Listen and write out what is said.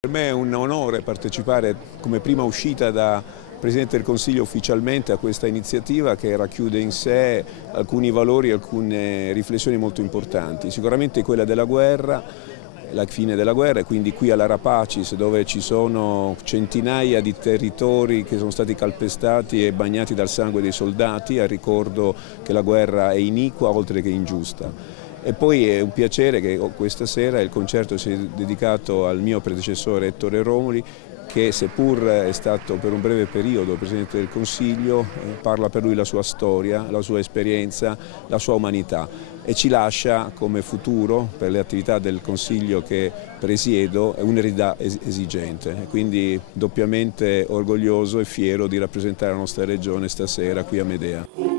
Per me è un onore partecipare come prima uscita da Presidente del Consiglio ufficialmente a questa iniziativa che racchiude in sé alcuni valori e alcune riflessioni molto importanti. Sicuramente quella della guerra, la fine della guerra, e quindi qui all'Arapacis, dove ci sono centinaia di territori che sono stati calpestati e bagnati dal sangue dei soldati, a ricordo che la guerra è iniqua oltre che ingiusta. E poi è un piacere che questa sera il concerto sia dedicato al mio predecessore Ettore Romoli, che seppur è stato per un breve periodo Presidente del Consiglio, parla per lui la sua storia, la sua esperienza, la sua umanità e ci lascia come futuro per le attività del Consiglio che presiedo un'eredità esigente. Quindi doppiamente orgoglioso e fiero di rappresentare la nostra regione stasera qui a Medea.